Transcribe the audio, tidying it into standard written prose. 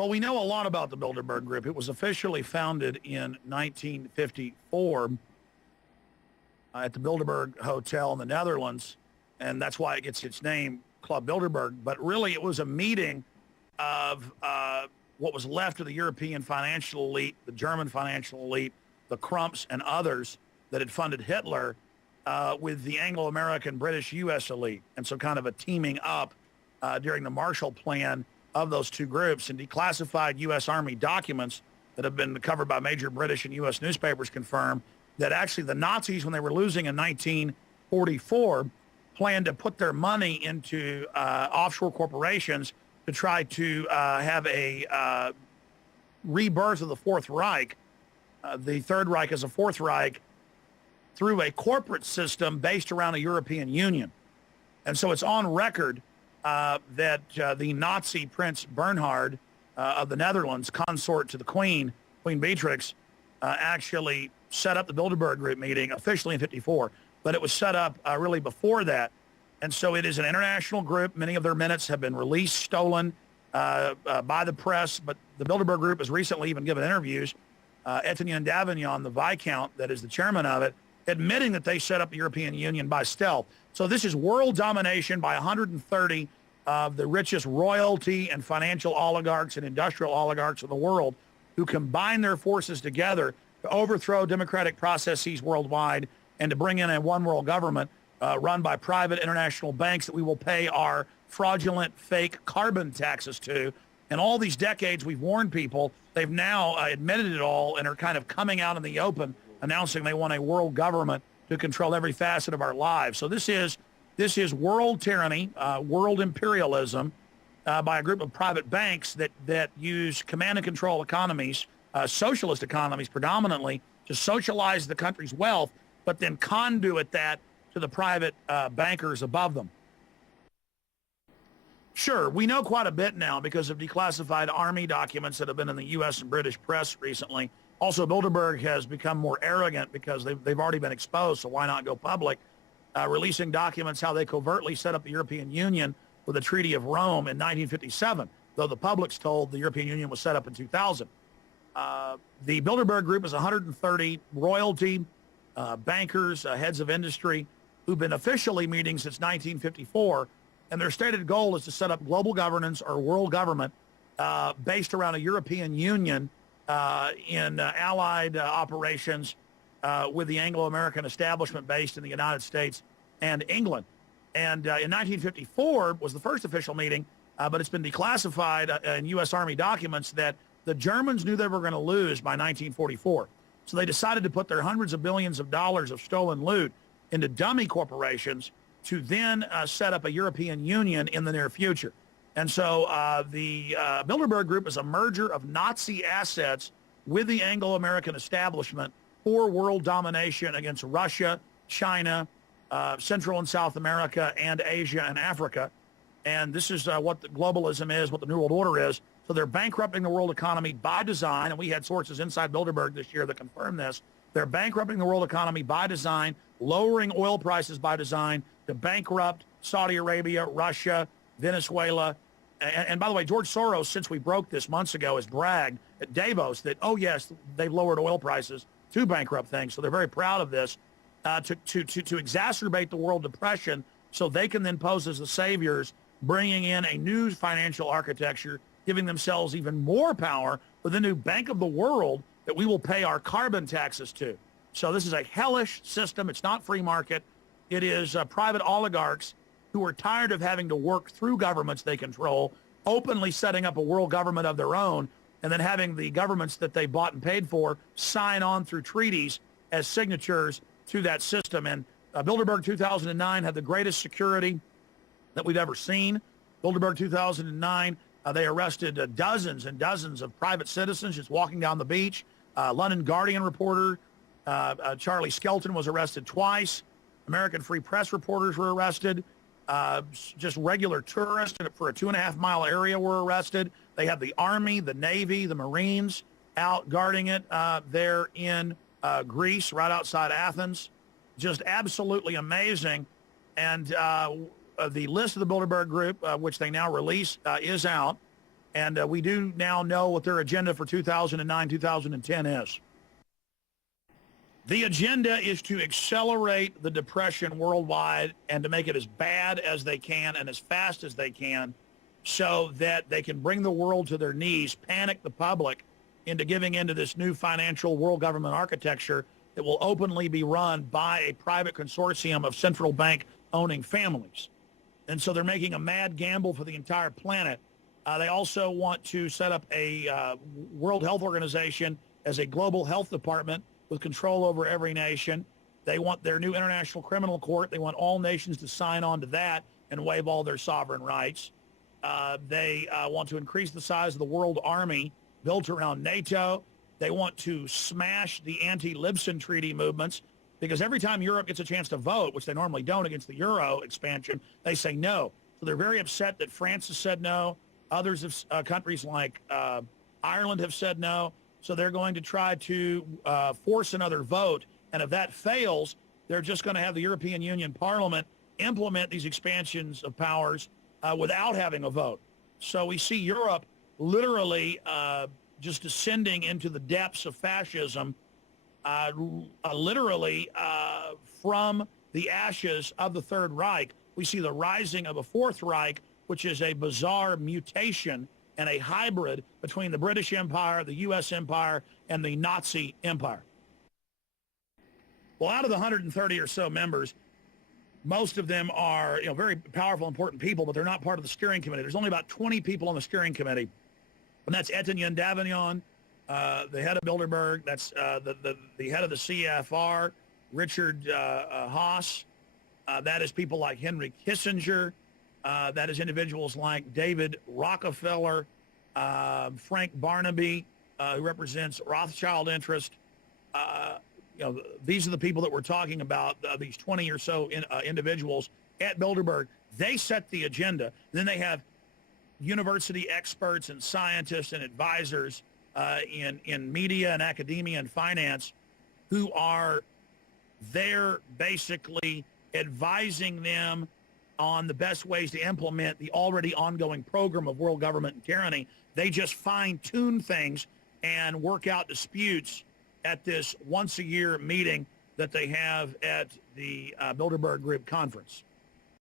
Well, we know a lot about the Bilderberg Group. It was officially founded in 1954 at the Bilderberg Hotel in the Netherlands, and that's why it gets its name, Club Bilderberg. But really, it was a meeting of what was left of the European financial elite, the German financial elite, the Crumps, and others that had funded Hitler with the Anglo-American, British, U.S. elite. And so kind of a teaming up during the Marshall Plan of those two groups, and declassified U.S. Army documents that have been covered by major British and U.S. newspapers confirm that actually the Nazis, when they were losing in 1944, planned to put their money into offshore corporations to try to have a rebirth of the Fourth Reich, the Third Reich as a Fourth Reich, through a corporate system based around a European Union. And so it's on record that the Nazi Prince Bernhard of the Netherlands, consort to the Queen, Queen Beatrix, actually set up the Bilderberg Group meeting officially in 54, but it was set up really before that. And so it is an international group. Many of their minutes have been released, stolen by the press, but the Bilderberg Group has recently even given interviews. Etienne Davignon, the Viscount that is the chairman of it, admitting that they set up the European Union by stealth. So this is world domination by 130 of the richest royalty and financial oligarchs and industrial oligarchs in the world, who combine their forces together to overthrow democratic processes worldwide and to bring in a one world government run by private international banks that we will pay our fraudulent fake carbon taxes to. And all these decades we've warned people, they've now admitted it all and are kind of coming out in the open, announcing they want a world government to control every facet of our lives. So this is world tyranny, world imperialism by a group of private banks that use command and control economies, socialist economies predominantly, to socialize the country's wealth, but then conduit that to the private bankers above them. Sure, we know quite a bit now because of declassified Army documents that have been in the U.S. and British press recently. Also, Bilderberg has become more arrogant because they've already been exposed, so why not go public? Releasing documents how they covertly set up the European Union with the Treaty of Rome in 1957, though the public's told the European Union was set up in 2000. The Bilderberg Group is 130 royalty, bankers, heads of industry, who've been officially meeting since 1954, and their stated goal is to set up global governance or world government based around a European Union in allied operations with the Anglo-American establishment based in the United States and England. And in 1954 was the first official meeting, but it's been declassified in U.S. Army documents that the Germans knew they were going to lose by 1944. So they decided to put their hundreds of billions of dollars of stolen loot into dummy corporations to then set up a European Union in the near future. And so the Bilderberg Group is a merger of Nazi assets with the Anglo-American establishment for world domination against Russia, China, Central and South America, and Asia and Africa. And this is what the globalism is, what the New World Order is. So they're bankrupting the world economy by design, and we had sources inside Bilderberg this year that confirmed this. They're bankrupting the world economy by design, lowering oil prices by design to bankrupt Saudi Arabia, Russia, Venezuela. And by the way, George Soros, since we broke this months ago, has bragged at Davos that, oh, yes, they've lowered oil prices to bankrupt things. So they're very proud of this to exacerbate the world depression so they can then pose as the saviors, bringing in a new financial architecture, giving themselves even more power with a new Bank of the World that we will pay our carbon taxes to. So this is a hellish system. It's not free market. It is private oligarchs who are tired of having to work through governments they control, openly setting up a world government of their own, and then having the governments that they bought and paid for sign on through treaties as signatures to that system. And Bilderberg 2009 had the greatest security that we've ever seen. Bilderberg 2009, they arrested dozens and dozens of private citizens just walking down the beach. London Guardian reporter Charlie Skelton was arrested twice. American Free Press reporters were arrested. Just regular tourists for a 2.5-mile area were arrested. They had the Army, the Navy, the Marines out guarding it there in Greece, right outside Athens. Just absolutely amazing. And the list of the Bilderberg Group, which they now release, is out. And we do now know what their agenda for 2009, 2010 is. The agenda is to accelerate the depression worldwide and to make it as bad as they can and as fast as they can so that they can bring the world to their knees, panic the public into giving into this new financial world government architecture that will openly be run by a private consortium of central bank owning families. And so they're making a mad gamble for the entire planet. They also want to set up a World Health Organization as a global health department with control over every nation. They want their new international criminal court. They want all nations to sign on to that and waive all their sovereign rights. They want to increase the size of the world army built around NATO. They want to smash the anti-Libsyn treaty movements because every time Europe gets a chance to vote, which they normally don't against the Euro expansion, they say no. So they're very upset that France has said no. Others have, countries like Ireland have said no. So they're going to try to force another vote. And if that fails, they're just going to have the European Union Parliament implement these expansions of powers without having a vote. So we see Europe literally just descending into the depths of fascism, literally from the ashes of the Third Reich. We see the rising of a Fourth Reich, which is a bizarre mutation and a hybrid between the British Empire, the U.S. Empire, and the Nazi Empire. Well, out of the 130 or so members, most of them are very powerful, important people, but they're not part of the steering committee. There's only about 20 people on the steering committee, and that's Etienne Davignon, the head of Bilderberg. That's the head of the CFR, Richard Haas. That is people like Henry Kissinger. That is individuals like David Rockefeller, Frank Barnaby, who represents Rothschild interest. These are the people that we're talking about, these 20 or so individuals at Bilderberg. They set the agenda. And then they have university experts and scientists and advisors in media and academia and finance who are there basically advising them on the best ways to implement the already ongoing program of world government and tyranny. They just fine-tune things and work out disputes at this once-a-year meeting that they have at the Bilderberg Group conference.